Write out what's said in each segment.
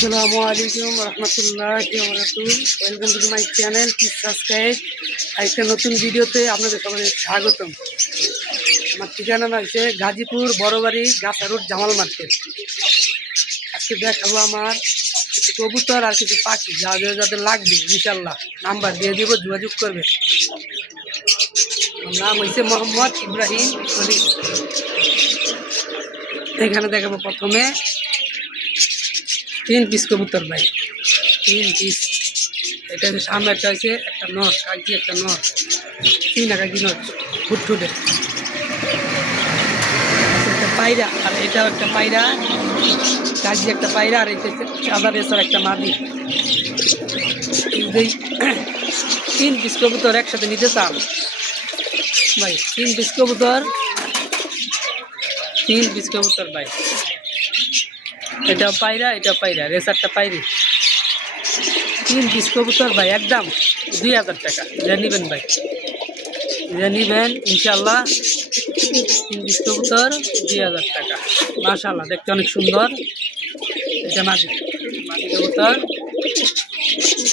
আসসালামু আলাইকুম রহমতুল্লাহি ওয়া বারাকাতুহু। Welcome to my channel, please subscribe. একটা নতুন ভিডিওতে আপনাদের সবাই স্বাগতম। আমার ঠিকানা হচ্ছে গাজীপুর বড়বাড়ি গাছা রোড জামাল মার্কেট। আজকে দেখাবো আমার কিছু কবুতর আর কিছু পাখি যাদের যাদের লাগবে ইনশাল্লাহ নাম্বার দিয়ে দিব, যোগাযোগ করবে। আমার নাম হচ্ছে মোহাম্মদ ইব্রাহিম খলিল। এখানে দেখাবো প্রথমে 3 পিস কবুতর ভাই, 3 পিস। এটা সামনে একটা হচ্ছে একটা নর কাকি, একটা নর 3 কাকি নর ফুটফুটে একটা পায়রা, আর এটাও একটা পায়রা কাকি, একটা পায়রা, আর এটা সাদা রেসার একটা মাদি। 3 পিস কবুতর একসাথে নিতে চান ভাই, 3 পিস কবুতর, 3 পিস কবুতর ভাই। এটাও পায়রা, এটাও পায়রা, রেসারটা পায়রি। 3 পিস কবুতর ভাই, একদম 2000 টাকা। যা নেবেন ভাই, যা নেবেন ইনশাল্লাহ। 3 পিস কবুতর 2000 টাকা। মাশাআল্লাহ, দেখতে অনেক সুন্দর। এটা মাদি মাদি কবুতর।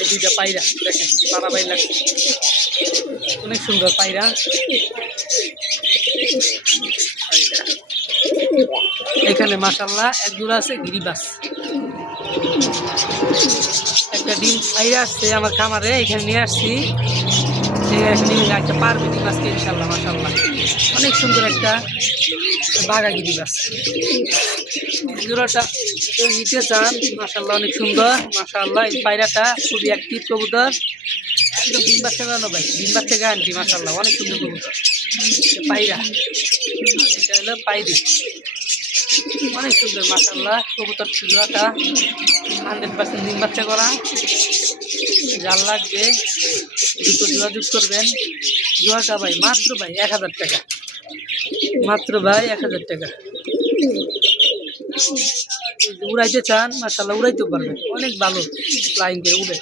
এই দুইটা পায়রা দেখেন, বাবা ভাই লাগছে, অনেক সুন্দর পায়রা। এখানে মাশাআল্লাহ এক জোড়া আছে গিরিবাস, একটা ডিম পায়রা আসছে আমার খামারে, এখানে নিয়ে আসছি। একটা পারবে ডিম আজকে ইনশাল্লাহ। মাশাআল্লাহ, অনেক সুন্দর একটা বাঘা গিরিবাস। জোড়াটা কেউ নিতে চান মাশাআল্লাহ, অনেক সুন্দর মাশাআল্লাহ। এই পায়রাটা খুবই অ্যাক্টিভ কবুতর, একদম ডিম বাচ্চা গানো ভাই, ডিম বাচ্চা গানটি মাশাআল্লাহ, অনেক সুন্দর কবুতর পায়রা। এটা হলো পায়রি, অনেক সুন্দর মাশাআল্লাহ কবুতর। জোড়াটা 100% ডিম বাচ্চা করা। যার লাগবে দুটো যোগাযোগ করবেন। জোড়াটা ভাই মাত্র ভাই 1000 টাকা, মাত্র ভাই 1000 টাকা। উড়াইতে চান মাশাআল্লাহ উড়াইতেও পারবেন, অনেক ভালো ফ্লাইং করে উড়ে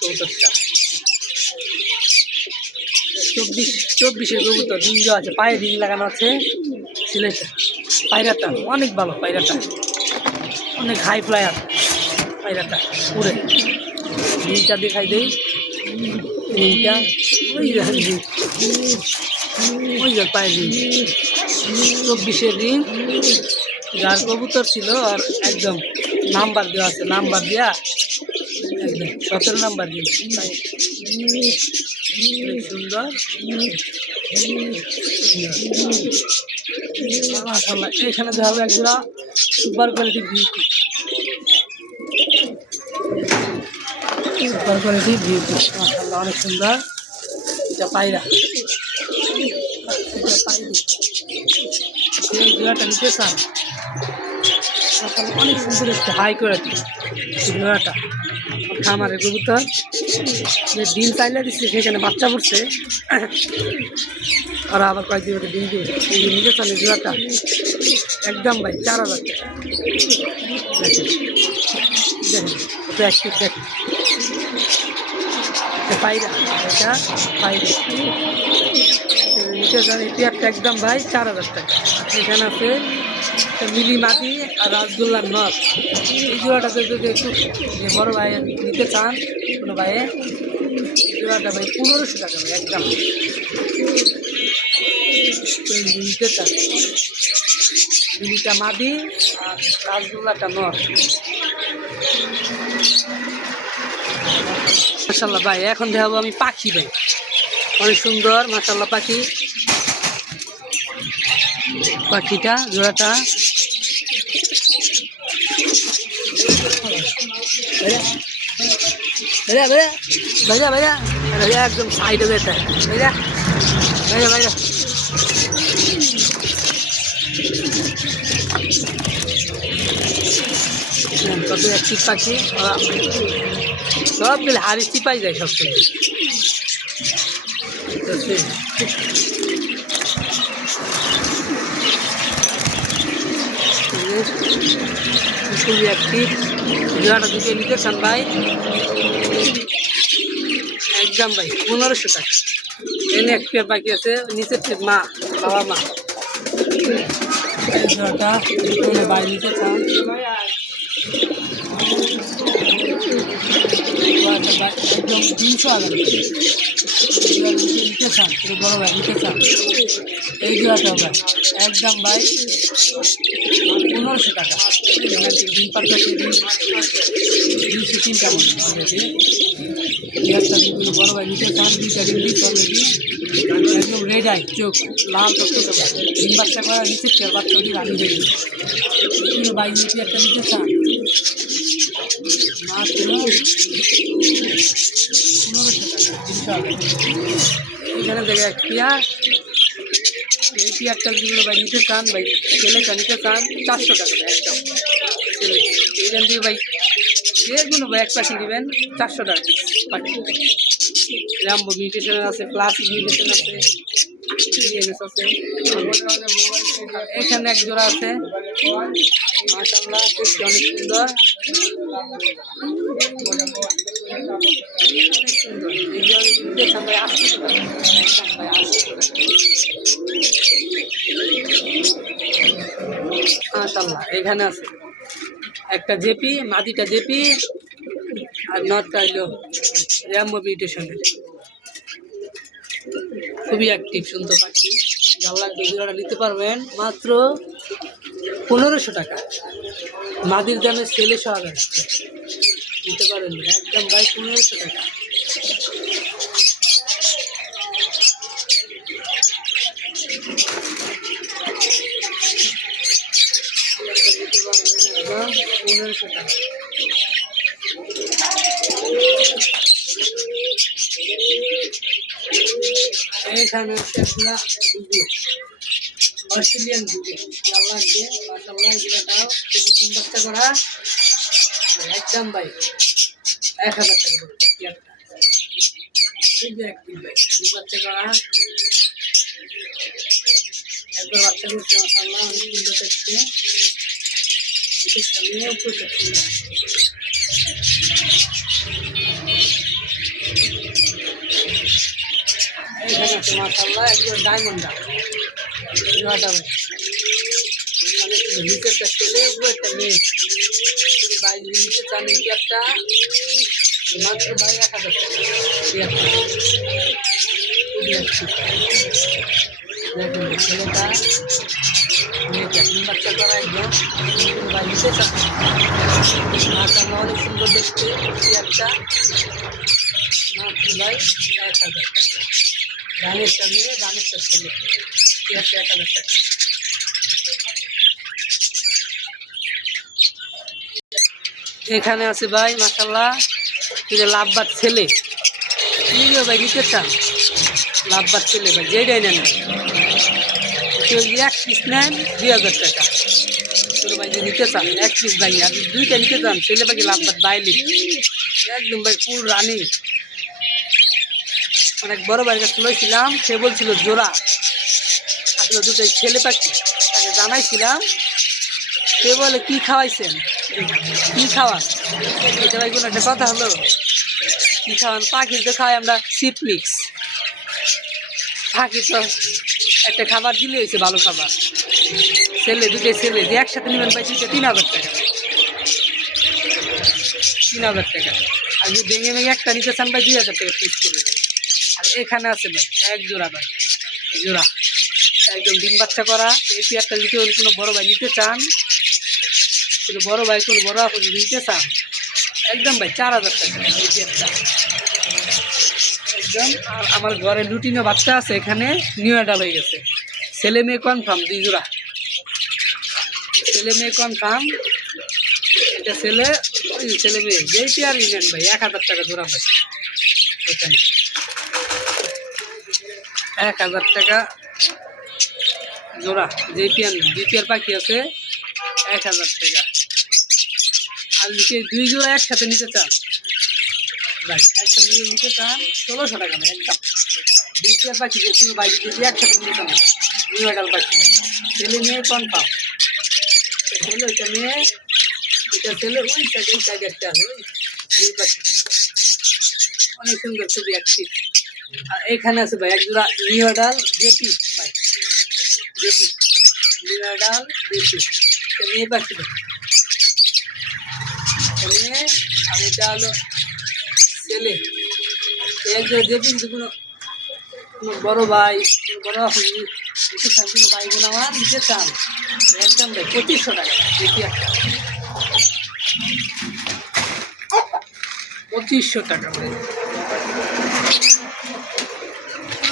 কবুতরটা। 24-24 কবুতর, রিং দেওয়া আছে, পায়ে রিং লাগানো আছে। সিলেটে পায়রাটা অনেক ভালো, পায়রাটা অনেক হাই ফ্লায়ার পায়রাটা উড়ে। রিংটা দেখাই দেই, রিংটা ওই রিং, ওই পায়ের রিং, 24 রিং। যার কবুতর ছিল আর একদম নাম্বার দেওয়া আছে, নাম্বার দেওয়া একদম 17 নাম্বার রিং। অনেক সুন্দর মাশাআল্লাহ। এখানে দেখা হবে একজোড়া super quality beauty, super quality beauty মাশাআল্লাহ, অনেক সুন্দর। এটা পায়রা, এটা পায়রি। যে জোড়াটা নিতে চান মাশাআল্লাহ, অনেক সুন্দর একটা হাই কোয়ালিটি জোড়াটা। খামারে কবুতর যে ডিম চাইলে দিচ্ছে, সেখানে বাচ্চা পড়ছে, আর আবার কয়েকদিন ডিম দিয়ে নিতে চান। জোড়াটা একদম ভাই 4000 টাকা। দেখেন দেখেন কত অ্যাক্টিভ, দেখেন পায়রা, এটা পায়রা নিতে চান। এটি একটা একদম ভাই 4000 টাকা। এখানে আছে মিলি মাদি আর রাসগোল্লার নর। এই জোড়াটাতে যদি একটু বড় ভাই নিতে চান, কোনো ভাইয়ে জোড়াটা ভাই 1500 টাকা ভাই, একদম নিতে চান। মিলিটা মাদি আর রাসগোল্লাটা নর। মাশাআল্লাহ ভাই, এখন দেখাবো আমি পাখি ভাই, অনেক সুন্দর মাশাআল্লাহ পাখি। পাখিটা জোড়াটা ভাইয়া ভাইয়া ভাইয়া ভাইয়া ভাইয়া একদম সাইডে যেতে ভাইয়া ভাইয়া ভাইয়া। কত অ্যাক্টিভ পাখি, সব দিলে হারিস চিপাই যায় সব থেকে। খুবই অ্যাক্টিভ জোড়াটা, দুটো নিতে চান ভাই একদম ভাই 1500 টাকা। এনে এক পেয়ার পাখি আছে, নিচের মা বাবা মা। জোড়াটা বাইরে নিতে চান 300,000 নিতে চান পুরো বড় ভাই নিতে চান এই জোড়াটা ভাই একদম ভাই 1500 টাকা। ডিম পাতা ডিম 203টা মনে হয় অলরেডি। পেঁয়াজটা যেগুলো বড় ভাই নিতে চান 2টা ডিম দিচ্ছে অলরেডি। একদম রেড আই চোখ লাল টকটকে ভাই ডিম বাচ্চা করা নিচে তেল বাচ্চা দিয়ে রানি হয়ে গেছে। এগুলো ভাই যদি একটা নিতে চান মাত্র 1500 টাকা 300 এখানে দেখে এক পেঁয়াজ এই পেঁয়াজটা যেগুলো ভাই নিতে চান ভাই ছেলেটা নিতে চান 400 টাকা ভাই একদম ছেলে এইখান থেকে ভাই যেগুলো ভাই এক পাখি নেবেন 400 টাকা পাখি। র্যাম্বো মিউটেশন আছে, ক্লাসিক মিউটেশন আছে, ডিএনএস আছে, এখানে এক জোড়া আছে মাশাআল্লাহ দেখতে অনেক সুন্দর অনেক সুন্দর। এই জোড়া নিতে চান ভাই 800 টাকা একদম ভাই 800 টাকা মাশাআল্লাহ। এখানে আছে একটা জেপি মাদিটা জেপি আর নটটা হইলো র্যাম্বো মিউটেশনের খুবই অ্যাক্টিভ সুন্দর পাখি। যার লাগবে জোড়াটা নিতে পারবেন মাত্র 1500 টাকা। মাদির দামে ছেলে 100,000 নিতে পারবেন একদম ভাই 1500 টাকা। নিতে পারবেন একদম 1500 টাকা। এইখানে হচ্ছে পুরা দুধু অস্ট্রেলিয়ান দুধু যার লাগবে মাশাআল্লাহ এগুলোটাও খুবই ডিম বাচ্চা করা একদম ভাই 1000 টাকা করে পেয়ারটা খুবই অ্যাক্টিভ ভাই ডিম বাচ্চা করা একবার বাচ্চা করছে মাশাআল্লাহ অনেক সুন্দর দেখতে বিশেষ করে প্রচুর সুন্দর। এইখানে আছে মাশাআল্লাহ একদম ডায়মন্ডা জোড়াটা ভাই অনেক সুন্দর নিচেরটা ছেলে উপরেরটা মেয়ে ভাই নিচে চান এই একটা মাত্র ভাই 1000 টাকা খুবই অ্যাক্টিভ দেখুন ছেলেটা মেয়েটা ডিম বাচ্চা করা একদম ভাই নিচে চান মাশাআল্লাহ অনেক সুন্দর দেখতে একটা মাত্র ভাই 1000 টাকা। দামেরটা মেয়ে দামেরটা ছেলে একটা 1000 টাকা। এখানে আছে ভাই মাশাআল্লাহ লাভবার ছেলে ভাই নিতে চান লাভবার ছেলে ভাই যেটাই নেন এক পিস নেন 2000 টাকা তোর ভাই যে নিতে চান এক পিস ভাই আর 2টা নিতে চান ছেলে পাখি লাভবার বাইলি একদম ভাই ফুল রানি। অনেক বড় ভাইয়ের কাছে লইছিলাম সে বলছিল জোড়া আসলে দুটোই ছেলে পাখি তাকে জানাইছিলাম সে বলে কি খাওয়াইছেন কি খাওয়ান এটা ভাই কোনো একটা কথা হলো কি খাওয়ান পাখির তো খাওয়াই আমরা সিপ মিক্স পাখি তো একটা খাবার দিলে হয়েছে ভালো খাবার ছেলে দুটোই ছেলে যে একসাথে নেবেন ভাই দুটো 3000 টাকা 3000 টাকা আর যদি ভেঙে ভেঙে একটা নিতে চান ভাই 2000 টাকা পিস করে দেয়। আর এখানে আছে ভাই এক জোড়া ভাই জোড়া একদম ডিম বাচ্চা করা এই পেয়ারটা যদি কোনো বড় ভাই নিতে চান কোনো বড় ভাই কোনো বড় আপনি নিতে চান একদম ভাই 4000 টাকা এই পেয়ারটা একদম। আর আমার ঘরে লুটিনো বাচ্চা আছে এখানে নিউ অ্যাডাল হয়ে গেছে ছেলে মেয়ে কনফার্ম 2 জোড়া ছেলে মেয়ে কনফার্ম এটা ছেলে ওই ছেলে মেয়ে যেই পেয়ারই নেন ভাই 1000 টাকা জোড়া ভাই এখানে 1000 টাকা জোড়া যেই পেয়ার নেন 2 পেয়ার পাখি আছে 1000 টাকা। আর যদি 2 জোড়া একসাথে নিতে চান ভাই একসাথে যদি নিতে চান 1600 টাকা ভাই একদম 2 পেয়ার পাখি যে কোনো ভাই যদি একসাথে নিতে চান নিউ অ্যাডাল পাখি ছেলে মেয়ে কনফার্ম ছেলে ওইটা মেয়ে এটা ছেলে ওই সাইডে একটা আছে ওই নিউ পাখি অনেক সুন্দর ছবি অ্যাক্টিভ। আর এখানে আছে ভাই এক জোড়া নিউ অ্যাডাল জেপি ভাই জেপি নিউ অ্যাডাল জেপি মেয়ে পাখি মেয়ে আর এটা হলো ছেলে এক জায়গায় যে কিন্তু কোনো কোনো বড় ভাই কোনো বড় আপনি নিতে চান, কোনো ভাই বোন আমার নিতে চান, একদম ভাই 2500 টাকা দেখি একটা 2500 টাকা ভাই।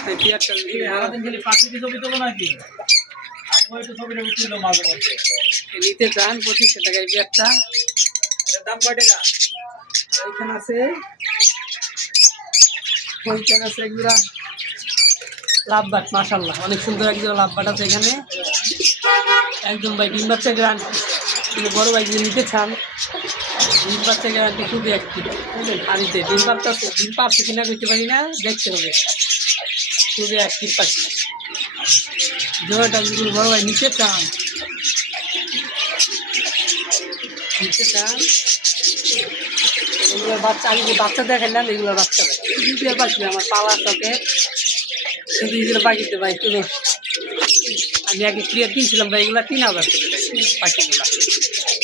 দেখি একটা সারাদিন খালি পাখিতে ছবি তোলো নাকি? আমি তো ছবিটা উঠছিল মাঝে মধ্যে। নিতে চান 2500 টাকা এই একটা। এটার দাম কয় টাকা? ওইখানে আছে, ওইখানে আছে একজোড়া লাভবাট, মাশাল্লাহ অনেক সুন্দর একজোড়া লাভবাট আছে এখানে একদম ভাই। ডিম বাচ্চা গ্যারান্টি, কিন্তু বড় ভাই যদি নিতে চান ডিম বাচ্চা গ্যারান্টি খুবই অ্যাক্টিভ বুঝলেন। হাড়িতে ডিম বাচ্চা আছে, ডিম পাচ্ছে কিনা করতে পারি না, দেখতে হবে, খুবই অ্যাক্টিভ পাচ্ছি। জোড়াটা যদি বড় ভাই নিতে চান এগুলোর বাচ্চা, আমি যে বাচ্চা দেখালাম এগুলোর বাচ্চা দ্বিতীয় পাখি আমার পালা শখে, শুধু এগুলো পাখিতে ভাই শুধু আমি আগে ক্লিয়ার কিনছিলাম ভাই, এগুলো 3000 পাখিগুলো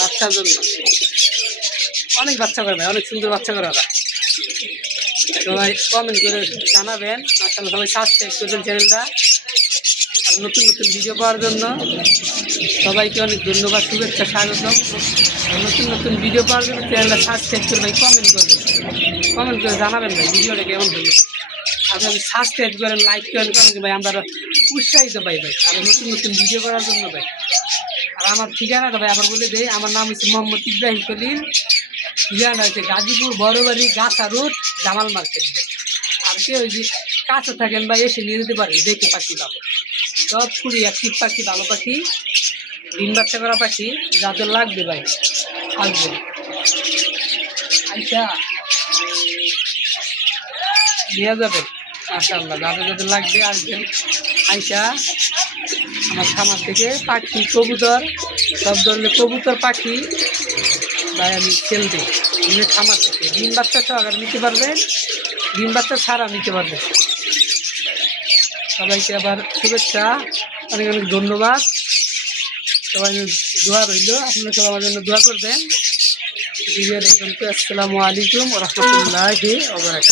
বাচ্চার জন্য। অনেক বাচ্চা করে ভাই, অনেক সুন্দর বাচ্চা করে ওরা। সবাই কমেন্ট করে জানাবেন, আসলে সবাই সাবস্ক্রাইব করবেন চ্যানেলটা। আর নতুন নতুন ভিডিও পাওয়ার জন্য সবাইকে অনেক ধন্যবাদ, শুভেচ্ছা, স্বাগতম। আর নতুন নতুন ভিডিও পাওয়ার জন্য চ্যানেলটা সাবস্ক্রাইব করে ভাই কমেন্ট করবেন, কমেন্ট করে জানাবেন ভাই ভিডিওটা কেমন হলো। আপনি সাবস্ক্রাইব করেন, লাইক করেন, কমেন্ট ভাই, আমরা উৎসাহিত পাই ভাই আর নতুন নতুন ভিডিও করার জন্য ভাই। আর আমার ঠিকানাটা ভাই আবার বলে দেয়, আমার নাম হচ্ছে মোহাম্মদ ইব্রাহিম কলিল। ঠিকানাটা হচ্ছে গাজীপুর বড়বাড়ি গাছা রোড, জামাল মার্কেট। আর কেউ ওই যে কাছে থাকেন ভাই এসে নিয়ে যেতে পারেন, দেখে পাখি পাবো সব খুবই অ্যাক্টিভ পাখি, ভালো পাখি, ডিম বাচ্চা করা পাখি, যাদের লাগবে ভাই আসবেন। আচ্ছা নিয়ে যাবেন মাশাআল্লাহ, যাদের যাদের লাগবে আসবেন। আইসা আমার খামার থেকে পাখি, কবুতর, সব ধরনের কবুতর পাখি ভাই আমি সেল দিই নিজের খামার থেকে। ডিম বাচ্চা সহকারে নিতে পারবেন, ডিম বাচ্চা ছাড়া নিতে পারবেন। সবাইকে আবার শুভেচ্ছা, অনেক অনেক ধন্যবাদ। সবাই দোয়া রইল, আপনারা সবাই আমার জন্য দোয়া করবেন। আসসালামু আলাইকুম ওয়া রাহমাতুল্লাহি ওয়া বারাকাতুহু।